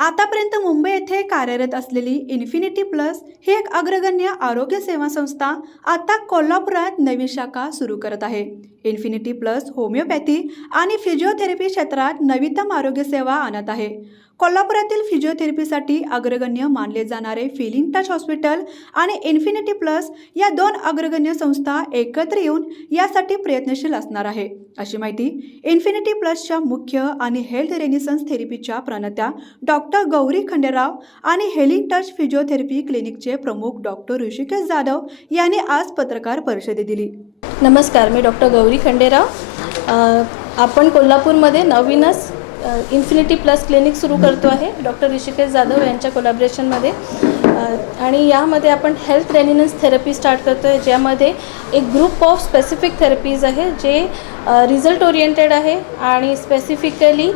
आतापर्यंत मुंबई येथे कार्यरत असलेली इन्फिनिटी प्लस ही एक अग्रगण्य आरोग्य सेवा संस्था आता कोल्हापुरात नवी शाखा सुरू करत आहे. इन्फिनिटी प्लस होमिओपॅथी आणि फिजिओथेरपी क्षेत्रात नवीनतम आरोग्य सेवा आणत आहे. कोल्हापुरातील फिजिओथेरपीसाठी अग्रगण्य मानले जाणारे फिलिंग टच हॉस्पिटल आणि इन्फिनिटी प्लस या दोन अग्रगण्य संस्था एकत्र येऊन यासाठी प्रयत्नशील असणार आहे. अशी माहिती इन्फिनिटी प्लसच्या मुख्य आणि हेल्थ रेनिसन्स थेरपीच्या प्रणत्या डॉक्टर डॉक्टर गौरी खंडेराव आणि हेलिंग टच फिजिओथेरपी क्लिनिकचे प्रमुख डॉक्टर ऋषिकेश जाधव यांनी आज पत्रकार परिषदे दिली. नमस्कार मी डॉक्टर गौरी खंडेराव. आपण कोल्हापूरमध्ये नवीनच इन्फिनिटी प्लस क्लिनिक सुरू करतो आहे. डॉक्टर ऋषिकेश जाधव यांच्या कोलॅबरेशनमध्ये आणि यामध्ये आपण हेल्थ रेनिनन्स थेरपी स्टार्ट करतो आहे ज्यामध्ये एक ग्रुप ऑफ स्पेसिफिक थेरपीज आहे जे रिझल्ट ओरिएंटेड आहे आणि स्पेसिफिकली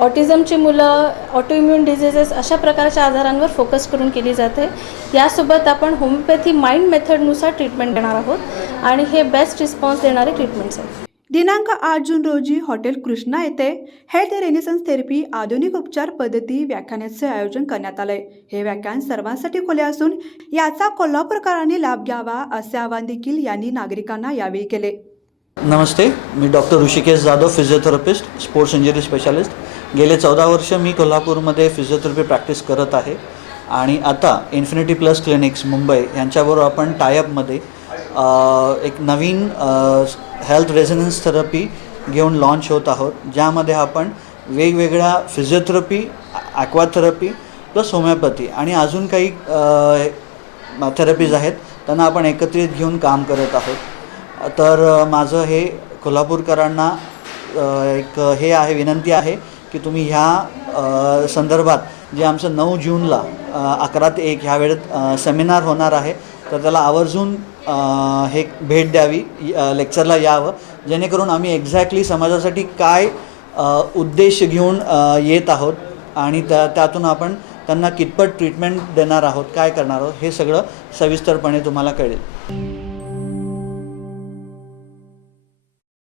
ऑटिझमची मुलं ऑटोइम्युन डिझिजेस अशा प्रकारच्या आजारांवर फोकस करून केली जाते. यासोबत आपण होमिओपॅथी माइंड मेथडनुसार ट्रीटमेंट देणार आहोत आणि हे बेस्ट रिस्पॉन्स देणारे ट्रीटमेंट्स आहेत. दिनांक आठ जून रोजी हॉटेल कृष्णा येथे हेल्थ रेनिसन्स थेरपी आधुनिक उपचार पद्धती व्याख्यानाचे आयोजन करण्यात आले हे व्याख्यान सर्वांसाठी खुले असून याचा कोल्हापूरकरांनी लाभ घ्यावा असे आवाहन देखील यांनी नागरिकांना यावेळी केले. नमस्ते मी doctor Rishikesh Jadhav physiotherapist sports injury specialist गेले चौदा वर्ष मी कोल्हापूरमध्ये फिजिओथेरपी प्रॅक्टिस करत आहे. आणि आता इन्फिनिटी प्लस क्लिनिक्स मुंबई यांच्याबरोबर आपण टायअपमध्ये एक नवीन हेल्थ रेझिनन्स थेरपी घेऊन लॉन्च होत आहोत. ज्यामध्ये आपण वेगवेगळ्या फिजिओथेरपी ॲक्वाथेरपी प्लस होमिओपॅथी आणि अजून काही थेरपीज आहेत. त्यांना आपण एकत्रित घेऊन काम करत आहोत. तर माझं हे कोल्हापूरकरांना एक हे आहे विनंती आहे की तुम्ही ह्या संदर्भात जे आमचं नऊ जूनला अकरा ते एक ह्या वेळेत सेमिनार होणार आहे तर त्याला आवर्जून हे भेट द्यावी लेक्चरला यावं जेणेकरून आम्ही एक्झॅक्टली समाजासाठी काय उद्देश घेऊन येत आहोत आणि त्या त्यातून आपण त्यांना कितपत ट्रीटमेंट देणार आहोत काय करणार आहोत हे सगळं सविस्तरपणे तुम्हाला कळेल.